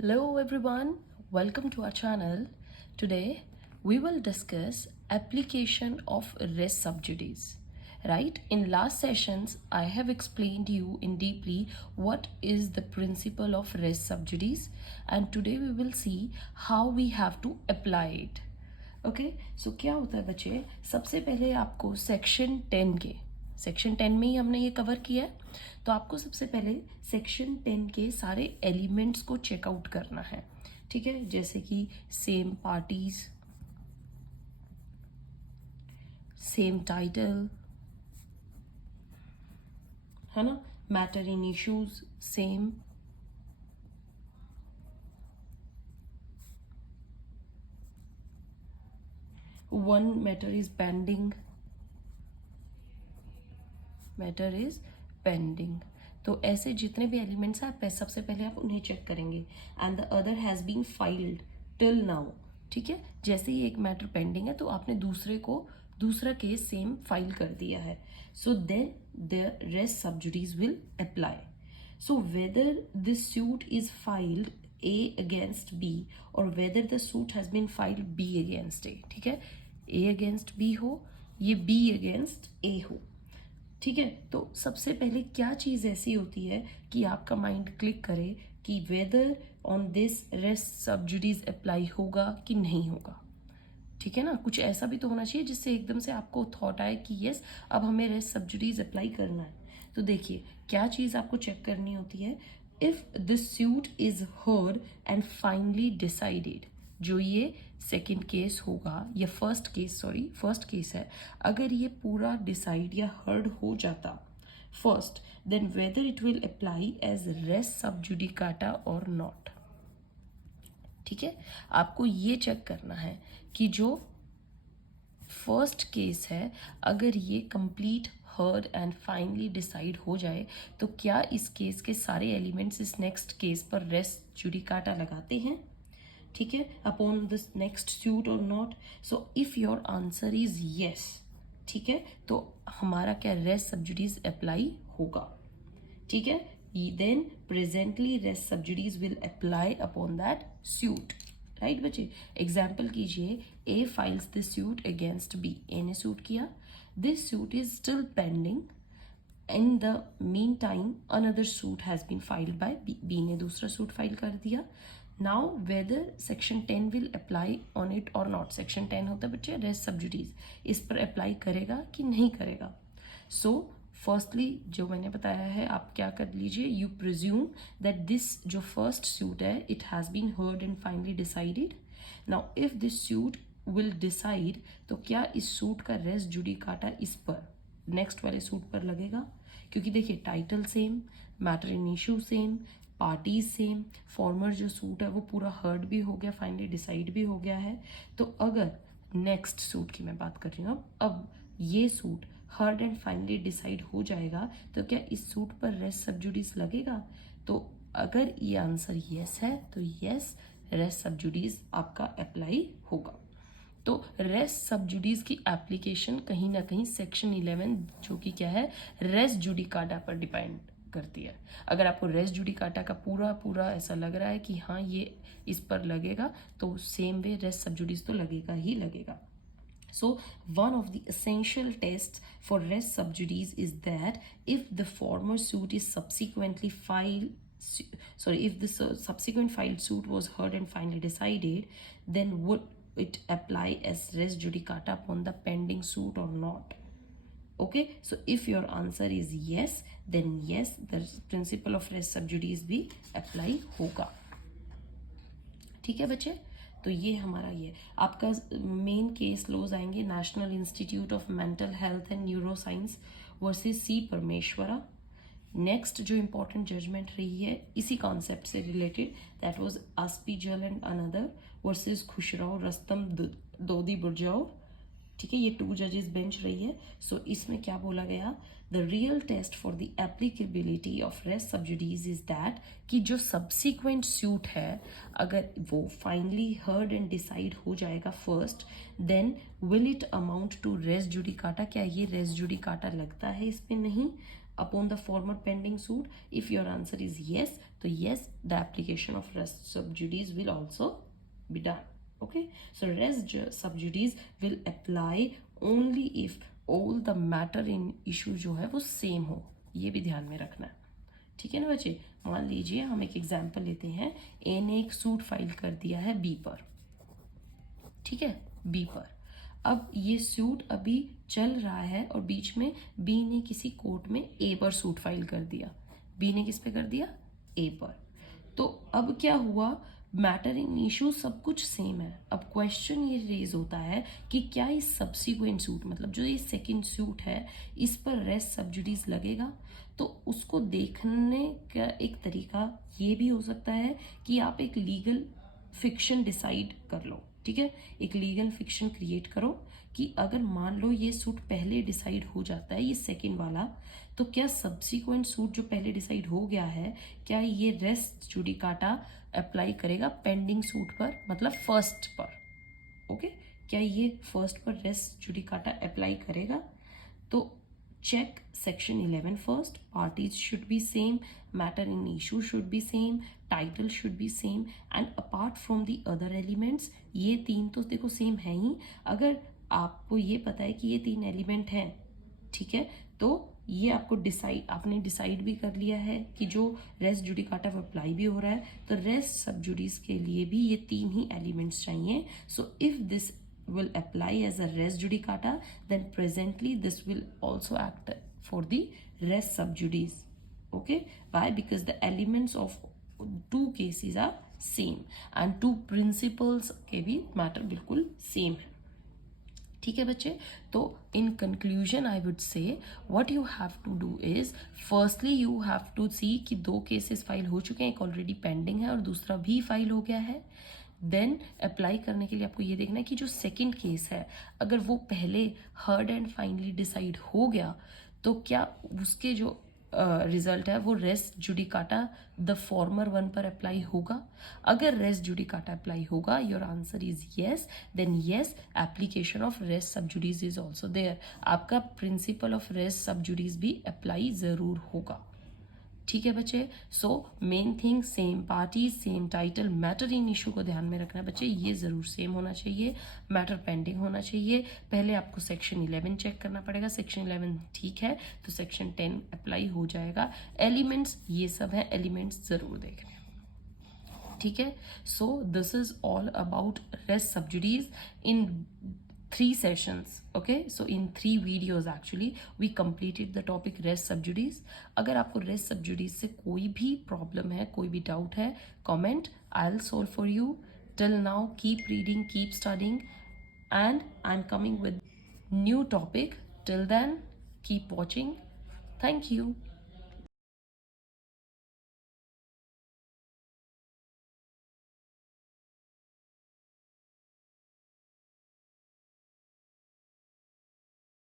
Hello everyone, welcome to our channel. Today we will discuss application of res subjudice. Right? In last sessions I have explained you in deeply what is the principle of res subjudice, and today we will see how we have to apply it. Okay so क्या होता है बच्चे, सबसे पहले आपको section 10 में ही हमने ये कवर किया है, तो आपको सबसे पहले सेक्शन 10 के सारे एलिमेंट्स को चेकआउट करना है. ठीक है, जैसे कि सेम पार्टीज, सेम टाइटल, है ना, matter in issues same, one matter is pending. तो ऐसे जितने भी एलिमेंट्स हैं आप सबसे पहले आप उन्हें चेक करेंगे. And the other has been filed till now. ठीक है, जैसे ही एक मैटर पेंडिंग है तो आपने दूसरा केस सेम फाइल कर दिया है. So then the res sub judice will apply. So whether this suit is filed A against B or whether the suit has been filed B against A. ठीक है, A against B हो, ये B against A हो. ठीक है, तो सबसे पहले क्या चीज ऐसी होती है कि आपका माइंड क्लिक करे कि whether on this res sub judice apply होगा कि नहीं होगा. ठीक है ना, कुछ ऐसा भी तो होना चाहिए जिससे एकदम से आपको थॉट आए कि यस अब हमें रेस सबजुडिस अप्लाई करना है. तो देखिए क्या चीज आपको चेक करनी होती है. If this suit is heard and finally decided, जो ये सेकेंड केस होगा या फर्स्ट केस है, अगर ये पूरा डिसाइड या हर्ड हो जाता first, then whether it will apply as res sub judicata or not. ठीक है, आपको ये चेक करना है कि जो फर्स्ट केस है अगर ये complete heard and finally decide हो जाए तो क्या इस केस के सारे एलिमेंट्स इस नेक्स्ट केस पर रेस जुडिकाटा लगाते हैं. ठीक है, अपॉन दिस नेक्स्ट सूट और not. So if your answer is yes, ठीक है, तो हमारा क्या रेस सबजुडिस अप्लाई होगा. ठीक है, then presently res sub judice will apply upon that suit. Right बच्चे, एग्जाम्पल कीजिए, A files this suit against B. A ने सूट किया, this suit is still pending. In the meantime another suit has been filed by B. B ने दूसरा suit file कर दिया. Now whether section 10 will apply on it or not. Section 10 होता है बच्चे race sub judice, इस पर apply करेगा कि नहीं करेगा. सो फर्स्टली जो मैंने बताया है आप क्या कर लीजिए, यू प्रिज्यूम दैट दिस जो फर्स्ट सूट है it has been heard and finally decided. Now if this suit will decide, तो क्या इस सूट का रेस जुडिकाटा इस पर नेक्स्ट वाले सूट पर लगेगा. क्योंकि देखिए title same, matter in issue same, parties same, farmer जो सूट है वो पूरा हर्ड भी हो गया, फाइनली डिसाइड भी हो गया है. तो अगर नेक्स्ट सूट की मैं बात कर रही हूँ, अब ये suit heard and finally decide हो जाएगा तो क्या इस सूट पर रेस सबजुडिस लगेगा. तो अगर ये आंसर यस है तो यस रेस सबजुडिस आपका अप्लाई होगा. तो रेस सबजुडिस की एप्लीकेशन कहीं ना कहीं सेक्शन 11 जो कि क्या है रेस जुडिकाटा पर डिपेंड करती है. अगर आपको रेस जुडिकाटा का पूरा ऐसा लग रहा है कि हाँ ये इस पर लगेगा, तो सेम वे रेस सबजुडिस तो लगेगा ही लगेगा. So one of the essential tests for res subjudice is that if the former suit is subsequently if the subsequent filed suit was heard and finally decided, then would it apply as res judicata upon the pending suit or not. Okay, so if your answer is yes, then yes, the principle of res subjudice भी apply होगा. ठीक है बच्चे, तो ये हमारा ये आपका मेन केस लॉज आएंगे National Institute of Mental Health and Neuro Sciences versus C Parameshwara. Next जो इंपॉर्टेंट जजमेंट रही है इसी कॉन्सेप्ट से related, that was आस्पीजल and another versus खुशराव Rustom दोदी बुर्जाओ. ठीक है, ये 2 जजेस बेंच रही है. सो इसमें क्या बोला गया, the real test for the applicability of res sub judice is that कि जो सब्सिक्वेंट सूट है अगर वो फाइनली हर्ड एंड डिसाइड हो जाएगा first, then will it amount to res judicata. क्या ये रेस जुडिकाटा लगता है इस पे, नहीं. upon the former pending suit? If your answer is yes, so yes, the application of res sub judice will also be done. Okay, so res sub judice will apply only if all the matter in issue जो है वो same हो, ये भी ध्यान में रखना है। ठीक है ना बच्चे, मान लीजिए हम एक एग्जाम्पल लेते हैं, ए ने एक सूट फाइल कर दिया है बी पर, ठीक है, बी पर। अब ये सूट अभी चल रहा है और बीच में बी ने किसी कोर्ट में ए पर सूट फाइल कर दिया। बी ने किस पे कर दिया? ए पर। तो अब क्या हुआ, मैटर इन इशू सब कुछ सेम है। अब क्वेश्चन ये रेज होता है कि क्या इस सब्सिक्वेंट सूट, मतलब जो ये सेकंड सूट है, इस पर रेस सब्जुडिस लगेगा? तो उसको देखने का एक तरीका ये भी हो सकता है कि आप एक लीगल फिक्शन डिसाइड कर लो। ठीक है, एक लीगल फिक्शन क्रिएट करो कि अगर मान लो ये सूट पहले डिसाइड हो जाता है, ये सेकंड वाला, तो क्या सब्सिक्वेंट सूट जो पहले डिसाइड हो गया है, क्या ये रेस जुडिकाटा अप्लाई करेगा पेंडिंग सूट पर, मतलब फर्स्ट पर? ओके, क्या ये फर्स्ट पर रेस जुडिकाटा अप्लाई करेगा? तो check section 11 first. Parties should be same, matter in issue should be same, title should be same, and apart from the other elements, ये तीन तो देखो सेम है ही। अगर आपको ये पता है कि ये तीन एलिमेंट हैं, ठीक है, तो ये आपको आपने डिसाइड भी कर लिया है कि जो रेस जुडिकाटा अप्लाई भी हो रहा है, तो रेस सब जुडिस के लिए भी ये तीन ही एलिमेंट्स चाहिए। So if this will apply as a res judicata, then presently this will also act for the res sub judice. Okay, why? Because the elements of two cases are same and two principles के भी matter बिल्कुल same है। ठीक है बच्चे, तो in conclusion I would say what you have to do is, firstly you have to see कि दो केसेस फाइल हो चुके हैं, एक ऑलरेडी पेंडिंग है और दूसरा भी फाइल हो गया है। देन अप्लाई करने के लिए आपको ये देखना है कि जो सेकंड केस है, अगर वो पहले हर्ड एंड फाइनली डिसाइड हो गया, तो क्या उसके जो रिजल्ट है वो res judicata the former one पर अप्लाई होगा? अगर रेस जुडिकाटा अप्लाई होगा, your answer is yes, then yes, application of res sub judice is also there. आपका principle of res sub judice भी अप्लाई जरूर होगा। ठीक है बच्चे, so main thing same party same title, matter in issue को ध्यान में रखना बच्चे, ये जरूर सेम होना चाहिए, मैटर पेंडिंग होना चाहिए। पहले आपको सेक्शन 11 चेक करना पड़ेगा, सेक्शन 11 ठीक है तो सेक्शन 10 अप्लाई हो जाएगा। एलिमेंट्स ये सब है, एलिमेंट्स जरूर देखने। ठीक है, so this is all about res sub judice in 3 sessions. Okay, so in 3 videos actually we completed the topic res sub judice. अगर आपको res sub judice से कोई भी प्रॉब्लम है, कोई भी डाउट है, comment, I'll solve for you. Till now keep reading, keep studying, and I'm coming with new topic. Till then keep watching. Thank you.